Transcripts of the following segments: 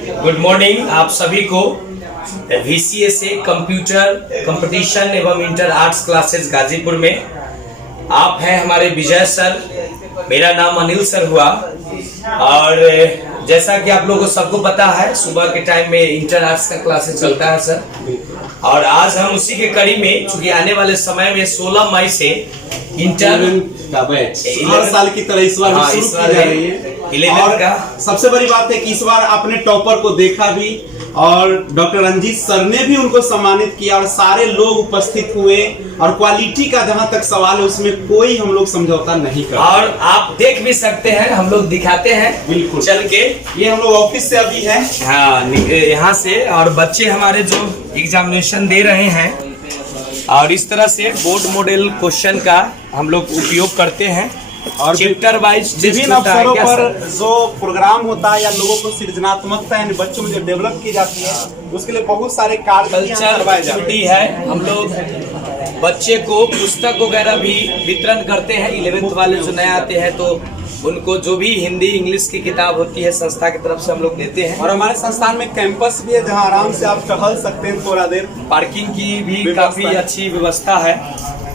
Good morning आप सभी को। VCSA कंप्यूटर कंपटीशन एवं इंटर आर्ट्स क्लासेस गाजीपुर में आप हैं हमारे विजय सर। मेरा नाम अनिल सर हुआ और जैसा कि आप लोगों को सबको पता है सुबह के टाइम में इंटर आर्ट्स का क्लासेस चलता है सर। और आज हम उसी के कड़ी में चूंकि आने वाले समय में 16 मई से इंटर का बैच हर साल की तरह इस बार शुरू की जा रही है। 11 का सबसे बड़ी बात है कि इस बार आपने टॉपर को देखा भी और डॉक्टर रंजीत सर ने भी उनको सम्मानित किया और सारे लोग उपस्थित हुए और क्वालिटी का जहां तक सवाल है उसमें कोई हम लोग समझौता नहीं करते। और आप देख भी सकते हैं, हम लोग दिखाते हैं बिल्कुल चल के। ये हम लोग ऑफिस से अभी है, हाँ यहाँ से, और बच्चे हमारे जो एग्जामिनेशन दे रहे हैं और इस तरह से बोर्ड मॉडल क्वेश्चन का हम लोग उपयोग करते हैं और चैप्टर वाइज विभिन्न अवसरों पर जो प्रोग्राम होता है या लोगों को सृजनात्मकता यानी बच्चों में जो डेवलप की जाती है उसके लिए बहुत सारे कल्चर छुट्टी है। हम लोग बच्चे को पुस्तक वगैरह भी वितरण करते हैं। 11th वाले जो नए आते हैं तो उनको जो भी हिंदी इंग्लिश की किताब होती है संस्था की तरफ से हम लोग देते हैं। और हमारे संस्थान में कैंपस भी है जहां आराम से आप टहल सकते हैं थोड़ा देर। पार्किंग की भी काफी अच्छी व्यवस्था है।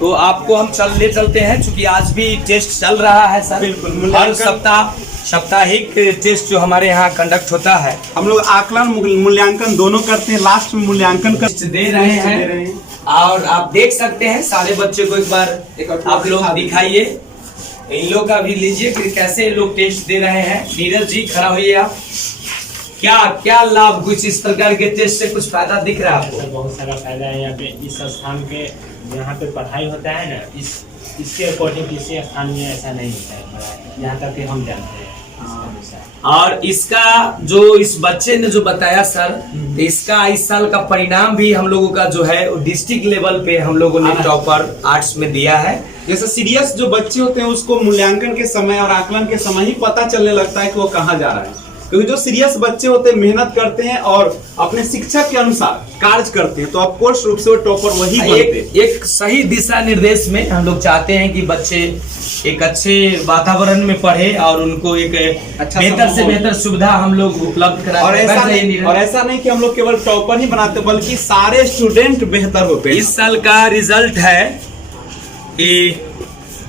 तो आपको हम ले चलते हैं चूंकि आज भी टेस्ट चल रहा है सर। बिल्कुल, हर साप्ताहिक टेस्ट जो हमारे यहाँ कंडक्ट होता है। हम लोग आकलन मूल्यांकन दोनों करते हैं, लास्ट में मूल्यांकन दे रहे हैं। और आप देख सकते हैं सारे बच्चे को एक बार आप लोग दिखाइए, इन लोग का भी लीजिए कि कैसे लोग टेस्ट दे रहे हैं। नीरज जी खड़ा होइए आप। क्या लाभ, कुछ इस प्रकार के टेस्ट से कुछ फायदा दिख रहा है आपको? बहुत सारा फायदा है यहाँ पे। इस स्थान के यहाँ पे पढ़ाई होता है ना, इसके अकॉर्डिंग किसी स्थान में ऐसा नहीं होता है पढ़ाई, यहाँ तक कि हम जानते हैं। और इसका जो इस बच्चे ने जो बताया सर, इसका इस साल का परिणाम भी हम लोगों का जो है डिस्ट्रिक्ट लेवल पे हम लोगों ने टॉपर आर्ट्स में दिया है। जैसे सीरियस जो बच्चे होते हैं उसको मूल्यांकन के समय और आकलन के समय ही पता चलने लगता है कि वो कहाँ जा रहा है, क्योंकि जो सीरियस बच्चे होते हैं मेहनत करते हैं और अपने शिक्षक के अनुसार कार्य करते हैं तो अफकोर्स रूप से वो टॉपर वही बनते हैं। एक सही दिशा निर्देश में हम लोग चाहते हैं कि बच्चे एक अच्छे वातावरण में पढ़े और उनको एक बेहतर से बेहतर सुविधा हम लोग उपलब्ध कराएं। और ऐसा नहीं कि हम लोग केवल टॉपर ही बनाते बल्कि सारे स्टूडेंट बेहतर होते हैं। इस साल का रिजल्ट है कि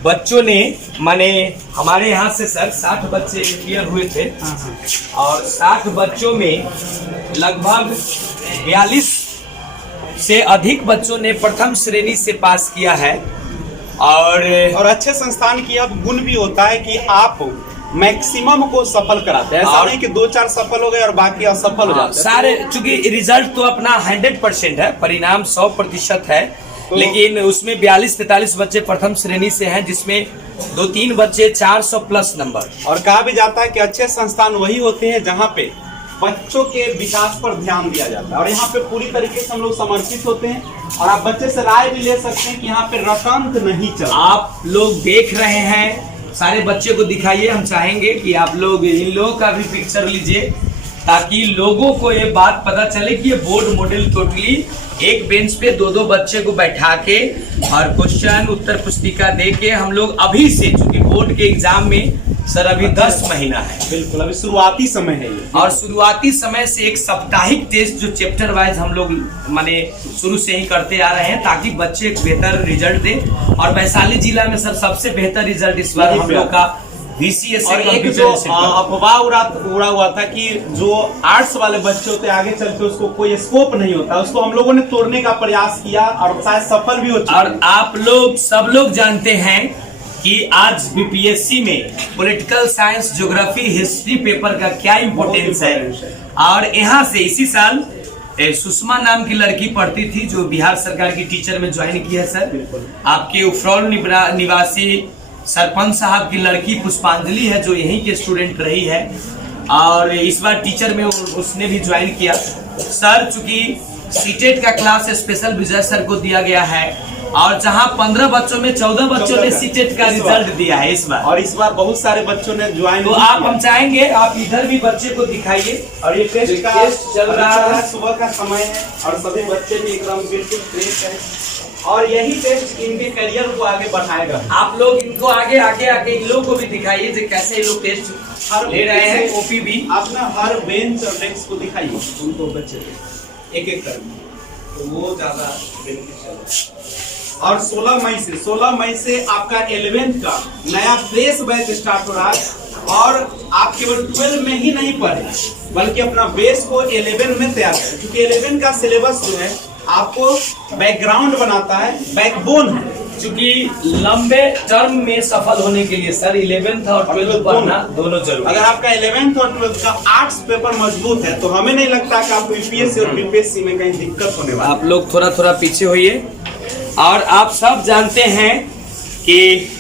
बच्चों ने माने हमारे यहाँ से सर 60 बच्चे क्लियर हुए थे और 60 बच्चों में लगभग 42 से अधिक बच्चों ने प्रथम श्रेणी से पास किया है। और अच्छे संस्थान की अब गुण भी होता है कि आप मैक्सिमम को सफल कराते हैं, ऐसा नहीं कि 2-4 सफल हो गए और बाकी असफल हो जाते हैं। सारे चूंकि रिजल्ट तो अपना 100% है, परिणाम 100% है, लेकिन उसमें 42-43 बच्चे प्रथम श्रेणी से हैं जिसमें 2-3 बच्चे 400 प्लस नंबर। और कहा भी जाता है कि अच्छे संस्थान वही होते हैं जहाँ पे बच्चों के विकास पर ध्यान दिया जाता है और यहाँ पे पूरी तरीके से हम लोग समर्पित होते हैं। और आप बच्चे से राय भी ले सकते हैं कि यहाँ पे रटंत नहीं चल। आप लोग देख रहे हैं, सारे बच्चे को दिखाइए। हम चाहेंगे कि आप लोग इन लोगों का भी पिक्चर लीजिए ताकि लोगों को ये बात पता चले कि ये बोर्ड मॉडल टोटली एक बेंच पे 2-2 बच्चे को बैठा के और क्वेश्चन उत्तर पुस्तिका दे के हम लोग अभी से, चूंकि बोर्ड के एग्जाम में सर अभी 10 महीना है, बिल्कुल अभी शुरुआती समय है ये। और शुरुआती समय से एक साप्ताहिक टेस्ट जो चैप्टर वाइज हम लोग माने शुरू से ही करते आ रहे हैं ताकि बच्चे एक बेहतर रिजल्ट दे। और वैशाली जिला में सर सबसे बेहतर रिजल्ट इस बार हम लोग का VCSA। और एक जो अफवाह उड़ा हुआ था कि जो आर्ट्स वाले बच्चे होते हैं आगे चलते उसको कोई स्कोप नहीं होता, उसको हम लोगों ने तोड़ने का प्रयास किया और शायद सफल भी हो चुका। और आप लोग सब लोग जानते हैं कि आज BPSC में political science, geography, history paper का क्या इम्पोर्टेंस है। और यहाँ से इसी साल सुषमा नाम की लड़की पढ़ती थी जो बिहार सरकार की टीचर में ज्वाइन की है सर। आपके उफरौल निवासी सरपंच साहब की लड़की पुष्पांजलि है जो यहीं के स्टूडेंट रही है और इस बार टीचर में उसने भी ज्वाइन किया सर। चूंकि सीटेट का क्लास स्पेशल विजय सर को दिया गया है और जहां 15 बच्चों में 14 बच्चों ने सीटेट का रिजल्ट दिया है इस बार, और इस बार बहुत सारे बच्चों ने ज्वाइन। तो आप हम चाहेंगे आप इधर भी बच्चे को दिखाइए। और ये टेस्ट चल रहा है, सुबह का समय है और सभी बच्चे भी एकदम बिल्कुल फ्रेश है। और यही टेस्ट इनके करियर को आगे बढ़ाएगा। आप लोग इनको आगे आगे आगे इन लोगों को भी दिखाइए जो कैसे ये लोग टेस्ट ले रहे हैं। कॉपी भी आप ना हर बेंच और डेस्क को दिखाइए उनको बच्चे एक एक करके, तो वो ज्यादा बेनिफिशियल है। और 16 मई से आपका 11th का नया फ्रेश बैच स्टार्ट हो रहा है और आप केवल 12 में ही नहीं पढ़े बल्कि अपना बेस को 11 में तैयार करें, क्योंकि 11 का सिलेबस जो है आपको बैकग्राउंड बनाता है, बैकबोन है। क्योंकि लंबे टर्म में सफल होने के लिए सर 11th और 12th पढ़ना दोनों जरूरी। अगर आपका 11th और 12th का आर्ट्स पेपर मजबूत है तो हमें नहीं लगता कि आपको यूपीएससी और बीपीएससी में कहीं दिक्कत होने वाली। आप लोग थोड़ा थोड़ा पीछे होइए। और आप सब जानते हैं कि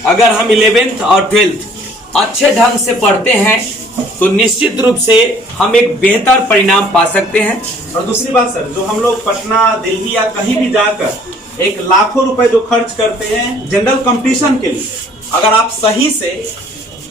अगर हम 11th और 12th अच्छे ढंग से पढ़ते हैं तो निश्चित रूप से हम एक बेहतर परिणाम पा सकते हैं। और दूसरी बात सर, जो हम लोग पटना, दिल्ली या कहीं भी जाकर एक लाखों रुपए जो खर्च करते हैं जनरल कंपटीशन के लिए, अगर आप सही से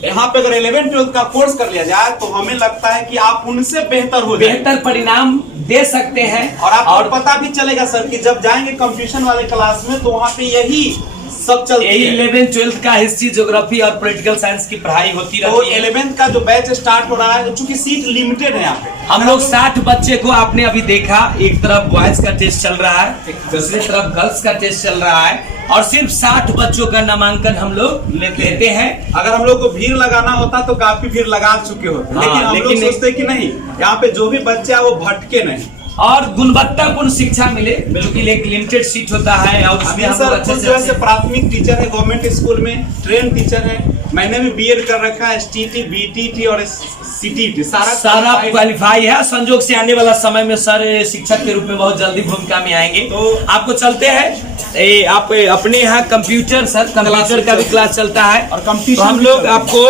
यहाँ पे अगर 11th-12th का कोर्स कर लिया जाए तो हमें लगता है कि आप उनसे बेहतर हो जाएंगे, बेहतर परिणाम दे सकते हैं। और आपको पता भी चलेगा सर कि जब जाएंगे कंपटीशन वाले क्लास में तो वहाँ पे यही सब चलती है। 11th 12th का हिस्ट्री, ज्योग्राफी और पॉलिटिकल साइंस की पढ़ाई होती तो रहती है। 11th का जो बैच स्टार्ट हो रहा है, चूंकि सीट लिमिटेड है यहाँ पे, हम लोग 60 बच्चे को आपने अभी देखा, एक तरफ बॉयज का टेस्ट चल रहा है, दूसरी तरफ गर्ल्स का टेस्ट चल रहा है और सिर्फ 60 बच्चों का नामांकन हम लोग लेते हैं। अगर हम लोग को भीड़ लगाना होता तो काफी भीड़ लगा चुके होते, लेकिन हम लोग सोचते कि नहीं, यहाँ पे जो भी बच्चे है वो भटके नहीं और गुणवत्तापूर्ण शिक्षा मिले। बिल्कुल एक लिमिटेड सीट होता है और उसमें हम लोग अच्छे से प्राथमिक टीचर है, गवर्नमेंट स्कूल में ट्रेन टीचर है। मैंने भी बीएड कर रखा है, एसटीटी, बीटीटी और सीटीटी सारा क्वालिफाई है। संजोग से आने वाला समय में सर शिक्षक के रूप में बहुत जल्दी भूमिका में आएंगे। तो आपको चलते हैं आप अपने यहाँ कंप्यूटर, सर कंप्यूटर का भी क्लास चलता है और कंप्यूटर हम लोग आपको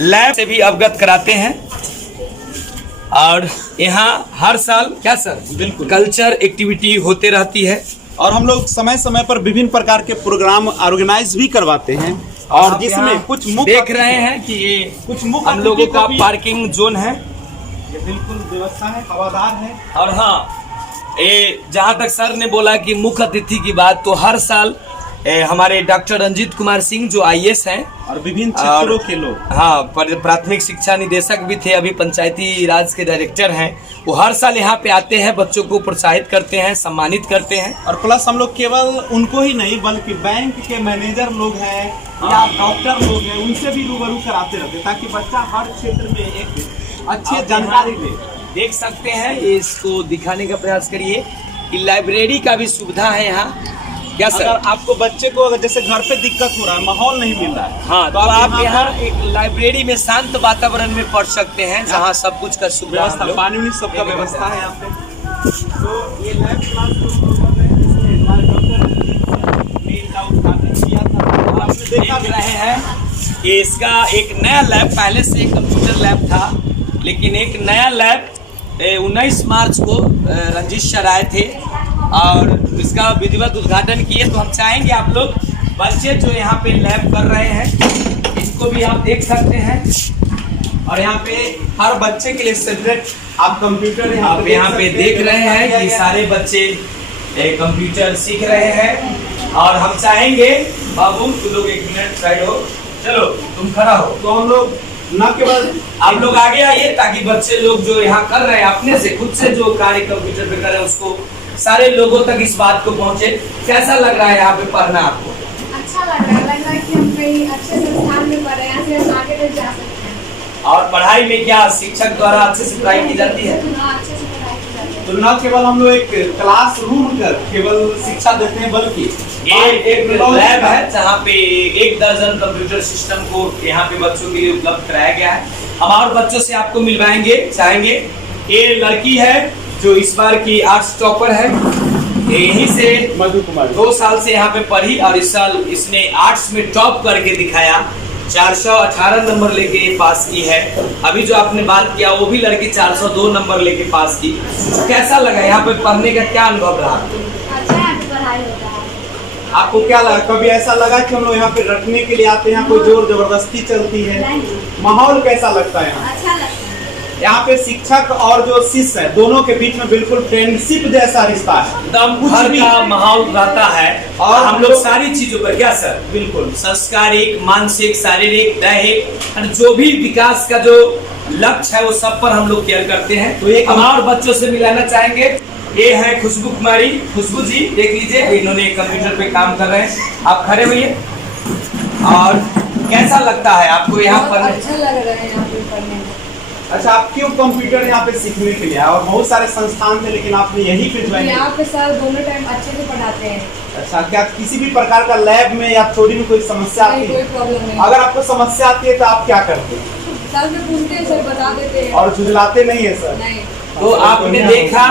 लैब से भी अवगत कराते हैं। और यहाँ हर साल क्या सर बिल्कुल कल्चर एक्टिविटी होते रहती है और हम लोग समय समय पर विभिन्न प्रकार के प्रोग्राम ऑर्गेनाइज भी करवाते हैं। और जिसमें कुछ मुख्य देख रहे हैं कि ये कुछ मुख्य हम लोगों का पार्किंग जोन है, ये बिल्कुल व्यवस्था है, हवादार है। और हाँ, ये जहाँ तक सर ने बोला कि मुख्य अतिथि की बात, तो हर साल हमारे डॉक्टर रंजीत कुमार सिंह जो आईएएस हैं और विभिन्न क्षेत्रों के लोग, हाँ प्राथमिक शिक्षा निदेशक भी थे, अभी पंचायती राज के डायरेक्टर हैं, वो हर साल यहाँ पे आते हैं, बच्चों को प्रोत्साहित करते हैं, सम्मानित करते हैं। और प्लस हम लोग केवल उनको ही नहीं बल्कि बैंक के मैनेजर लोग हैं या डॉक्टर लोग हैं, उनसे भी रूबरू कराते रहते हैं ताकि बच्चा हर क्षेत्र में एक अच्छी जानकारी ले। देख सकते हैं, इसको दिखाने का प्रयास करिए कि लाइब्रेरी का भी सुविधा है यहाँ। क्या सर, अगर आपको बच्चे को अगर जैसे घर पे दिक्कत हो रहा है, माहौल नहीं मिल रहा है, हाँ, तो आप यहाँ एक लाइब्रेरी में शांत वातावरण में पढ़ सकते हैं जहाँ सब कुछ का सुविधा, पानी उनी सबका व्यवस्था है यहाँ पे। तो ये लैब क्लास जो कर रहे हैं, इसमें हमारे डॉक्टर ने इनका उद्घाटन किया था। आपने देखा देख रहे हैं कि इसका एक नया लैब, पहले से कंप्यूटर लैब था लेकिन एक नया लैब 19 मार्च को रंजीत सर आए थे और इसका विधिवत उद्घाटन किए। तो हम चाहेंगे आप लोग बच्चे जो यहाँ पे लैब कर रहे हैं इनको भी आप देख सकते हैं। और यहाँ पे हर बच्चे के लिए सेपरेट आप कंप्यूटर आप यहाँ पे देख रहे हैं कि सारे बच्चे कंप्यूटर सीख रहे हैं। और हम चाहेंगे, बाबू तुम लोग 1 मिनट साइड हो, चलो तुम खड़ा हो। तो हम लोग न केवल आप लोग आगे आइए ताकि बच्चे लोग जो यहाँ कर रहे हैं अपने से खुद से जो कार्य कंप्यूटर पे कर रहे हैं उसको सारे लोगों तक इस बात को पहुँचे। कैसा लग रहा है यहाँ पे पढ़ना आपको? अच्छा लग रहा है कि हम कहीं अच्छे संस्थान में पढ़ रहे हैं, यहाँ से हम आगे तक जा सकते हैं। और पढ़ाई में क्या शिक्षक द्वारा अच्छे से पढ़ाई की जाती है? हाँ, अच्छे से पढ़ाई की जाती है। तो न केवल हम लोग एक क्लास रूम कर केवल शिक्षा देते हैं बल्कि ये एक लैब है जहाँ पे 1 दर्जन कंप्यूटर सिस्टम को यहाँ पे बच्चों के लिए उपलब्ध कराया गया है। हम और बच्चों से आपको मिलवाएंगे, चाहेंगे। ये लड़की है जो इस बार की आर्ट्स टॉपर है, यहीं से मधु कुमार 2 साल से यहाँ पे पढ़ी और इस साल इसने आर्ट्स में टॉप करके दिखाया, 418 नंबर लेके पास की है। अभी जो आपने बात किया वो भी लड़की 402 नंबर लेके पास की। तो कैसा लगा यहाँ पे पढ़ने का, क्या अनुभव रहा? अच्छा यहाँ पे पढ़ाई होता है। आपको क्या लगा, कभी ऐसा लगा कि हम लोग यहाँ पे रखने के लिए आते हैं, कोई जोर जबरदस्ती चलती है? नहीं। माहौल कैसा लगता है यहाँ? अच्छा लगता है। यहाँ पे शिक्षक और जो शिष्य है दोनों के बीच में बिल्कुल फ्रेंडशिप जैसा रिश्ता है। एकदम कुछ घर भी का माहौल रहता है और और हम लोग सारी चीजों पर क्या सर बिल्कुल संस्कारिक, मानसिक, शारीरिक, दैहिक और जो भी विकास का जो लक्ष्य है वो सब पर हम लोग केयर करते हैं। तो एक हम और बच्चों से मिलाना चाहेंगे, ये है खुशबू कुमारी। खुशबू जी देख लीजिए, इन्होंने कंप्यूटर पे काम कर रहे हैं। आप खड़े होइए। और कैसा लगता है आपको यहाँ बहुत पर? अच्छा लग रहा है यहाँ पे पढ़ने में। अच्छा, आप क्यों कंप्यूटर यहाँ पे सीखने के लिए आए? और बहुत सारे संस्थान थे लेकिन आपने यही पे ज्वाइन किया। यहाँ पे सर दोनों टाइम अच्छे से पढ़ाते हैं। अच्छा, क्या किसी भी प्रकार का लैब में या थोड़ी में कोई समस्या नहीं, आती कोई है? प्रॉब्लम नहीं। अगर आपको समस्या आती है तो आप क्या करते हैं? सर से पूछते हैं, सर बता देते हैं। और झुझलाते नहीं है सर? नहीं। तो आपने देखा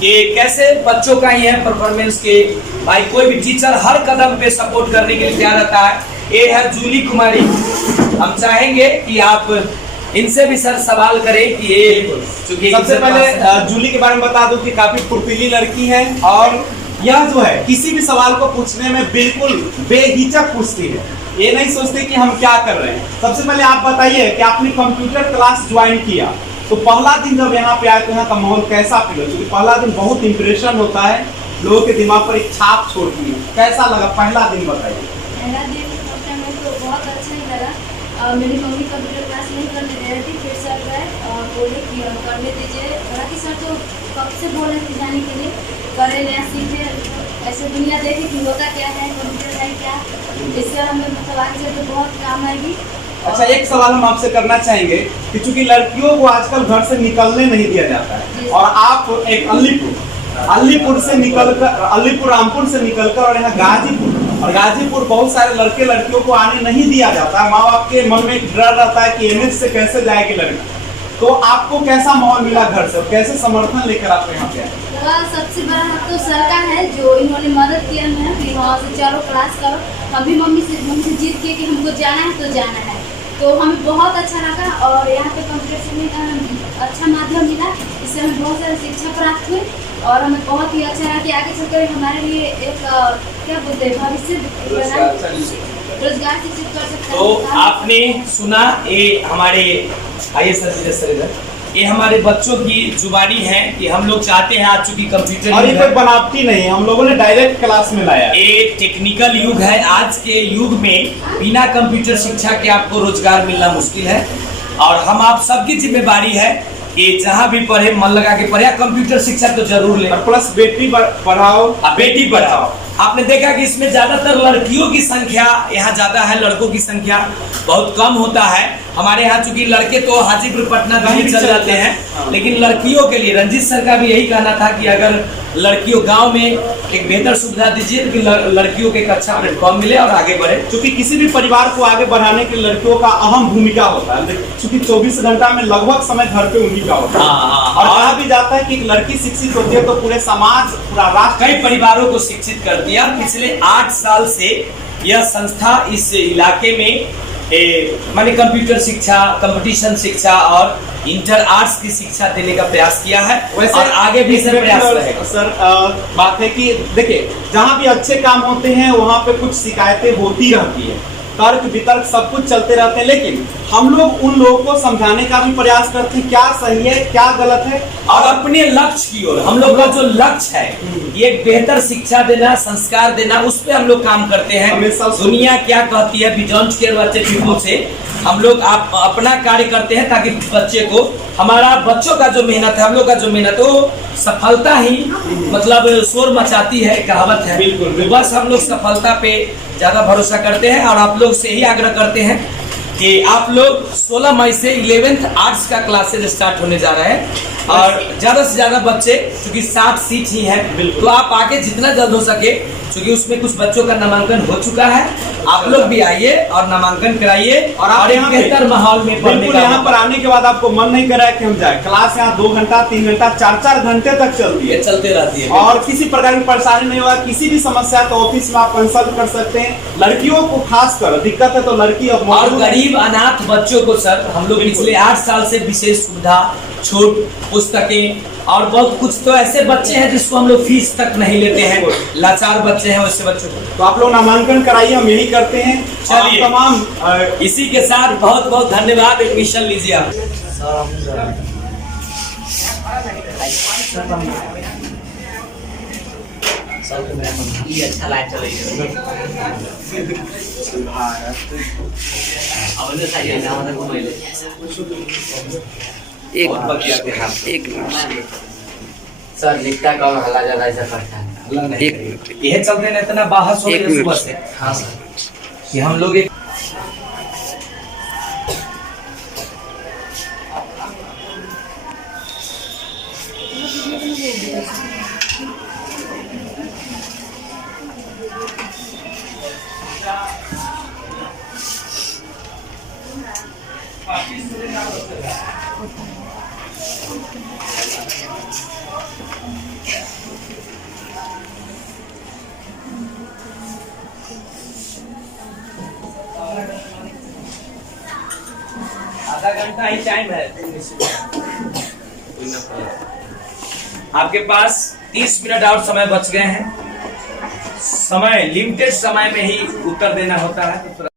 कि कैसे बच्चों का ही है परफॉर्मेंस के भाई, कोई भी टीचर हर कदम पे सपोर्ट करने के लिए तैयार रहता है। ये है जूली कुमारी। हम चाहेंगे कि आप इनसे भी सर सवाल करें कि ये चूंकि सबसे पहले जूली के बारे में बता दूं कि काफी फुर्तीली लड़की है और यह जो है किसी भी सवाल को पूछने में बिल्कुल बेहिचक पूछती है। ये नहीं सोचती कि हम क्या कर रहे हैं। सबसे पहले आप बताइए कि आपने कंप्यूटर क्लास ज्वाइन किया तो पहला दिन जब यहाँ पे आए तो यहाँ का माहौल कैसा फील हो? क्योंकि पहला दिन बहुत इंप्रेशन होता है, लोगों के दिमाग पर एक छाप छोड़ती है। कैसा लगा पहला दिन, बताइए। पहला दिन में तो बहुत अच्छा ही लगा। मेरी मम्मी कंप्यूटर क्लास नहीं करने दे रही थी, फिर सर गए और बोले कि करने दीजिए। हालांकि सर तो कब से बोल रहे थे जाने के लिए, करें नया सीखे, ऐसे दुनिया देखे कि होता क्या है, कंप्यूटर है क्या। इससे हमें मतलब आगे चल के बहुत काम आएगी। अच्छा, एक सवाल हम आपसे करना चाहेंगे कि चूंकि लड़कियों को आजकल घर से निकलने नहीं दिया जाता है और आप एक अलीपुर से निकलकर, अलीपुर रामपुर से निकलकर और यहाँ गाजीपुर, और गाजीपुर बहुत सारे लड़के लड़कियों को आने नहीं दिया जाता है। माँ बाप के मन में एक डर रहता है कि एमएस से कैसे जाएगी लड़की। तो आपको कैसा माहौल मिला घर से, कैसे समर्थन लेकर आप यहाँ पे आए? सबसे बड़ा हाथ तो सर का है जो इन्होंने मदद किया है कि वहाँ से चलो क्लास करो। अभी मम्मी से जीत के कि हमको जाना है तो जाना है, तो हमें बहुत अच्छा लगा। और यहाँ पे कंप्यूटर सीखने का अच्छा माध्यम मिला, इससे हमें बहुत सारे शिक्षा प्राप्त हुए और हमें बहुत ही अच्छा लगा कि आगे चलकर हमारे लिए एक क्या बोलते हैं भविष्य रोजगार शिक्षित कर सकते हैं। तो आपने सुना, ये हमारे आइए सर इधर, ये हमारे बच्चों की जुबानी है कि हम लोग चाहते हैं आज चूंकि कंप्यूटर और ये कोई बनावटी नहीं, हम लोगों ने डायरेक्ट क्लास में लाया। ये टेक्निकल युग है। आज के युग में बिना कंप्यूटर शिक्षा के आपको रोजगार मिलना मुश्किल है और हम आप सबकी जिम्मेदारी है कि जहाँ भी पढ़े मन लगा के पढ़े, कंप्यूटर शिक्षा तो जरूर ले। प्लस बेटी पढ़ाओ बेटी पढ़ाओ। आपने देखा कि इसमें ज्यादातर लड़कियों की संख्या यहाँ ज्यादा है, लड़कों की संख्या बहुत कम होता है। हमारे यहाँ चूंकि लड़के तो हाजीपुर पटना दिल्ली चल जाते हैं, लेकिन लड़कियों के लिए रंजीत सर का भी यही कहना था कि अगर लड़कियों गांव में एक बेहतर सुविधा दीजिए कि लड़कियों के एक अच्छा प्लेटफॉर्म मिले और आगे बढ़े। क्योंकि किसी भी परिवार को आगे बढ़ाने के लिए लड़कियों का अहम भूमिका होता है। क्योंकि 24 घंटा में लगभग समय घर पे उन्हीं का होता है। और कहा भी जाता है कि एक लड़की शिक्षित होती है तो पूरे समाज, पूरा राष्ट्र, कई परिवारों को शिक्षित कर दिया। पिछले 8 साल से यह संस्था इस इलाके में माने कंप्यूटर शिक्षा, कंपटीशन शिक्षा और इंटर आर्ट्स की शिक्षा देने का प्रयास किया है। वैसे और आगे भी सर प्रयास रहेगा। सर बात है कि देखिए, जहाँ भी अच्छे काम होते हैं वहाँ पे कुछ शिकायतें होती रहती है, तर्क वितर्क सब कुछ चलते रहते हैं, लेकिन हम लोग उन लोगों को समझाने का भी प्रयास करते हैं क्या सही है क्या गलत है और अपने लक्ष्य की ओर। हम लोग का जो लक्ष्य है ये बेहतर शिक्षा देना, संस्कार देना, उस पे हम लोग काम करते हैं। दुनिया क्या कहती है बियॉन्ड केयर बच्चे पीपल से हम लोग अपना कार्य करते हैं ताकि बच्चे को, हमारा बच्चों का जो मेहनत है, हम लोग का जो मेहनत है वो सफलता ही मतलब शोर मचाती है, कहावत है। बिल्कुल। बस हम लोग सफलता पे ज्यादा भरोसा करते हैं और आप लोग से यही आग्रह करते हैं कि आप लोग 16 मई से 11th आर्ट्स का क्लासेज स्टार्ट होने जा रहे हैं और ज्यादा से ज्यादा बच्चे, क्योंकि 60 सीट ही है, तो आप आगे जितना जल्द हो सके, क्योंकि उसमें कुछ बच्चों का नामांकन हो चुका है, आप लोग भी आइए और नामांकन कराइए और आप एक बेहतर माहौल में पढ़ने बिल्कुल। यहाँ पर आने के बाद आपको मन नहीं कर रहा है कि हम जाए, क्लास यहाँ 2 घंटा 3 घंटा 4 घंटे तक चलती है, चलते रहती है और किसी प्रकार की परेशानी नहीं होगा। किसी भी समस्या तो ऑफिस में आप कंसल्ट कर सकते हैं। लड़कियों को खास कर दिक्कत है तो लड़की और गरीब अनाथ बच्चों को सर हम लोग पिछले 8 साल से विशेष सुविधा, छूट, पुस्तकें और बहुत कुछ, तो ऐसे बच्चे हैं जिसको हम लोग फीस तक नहीं लेते हैं, लाचार बच्चे हैं, वैसे बच्चों को तो आप लोग नामांकन कराइए, हम यही करते हैं। चलिए तमाम इसी के साथ बहुत बहुत धन्यवाद। एडमिशन लीजिए आप। सबके मेरा ये अच्छा लाइट चल रही है अब ने सही है ना मतलब घुमाई ले एक हाथ एक मिनट सर लिखता कम हल्ला ज्यादा ऐसा करता है। अल्लाह नहीं एक करेगा। यह चलते ना इतना बाहर हो एक गया मिनट। सुबह से हाँ सर कि हम लोग एक आधा घंटा ही टाइम है आपके पास 30 मिनट और समय बच गए हैं समय लिमिटेड समय में ही उत्तर देना होता है।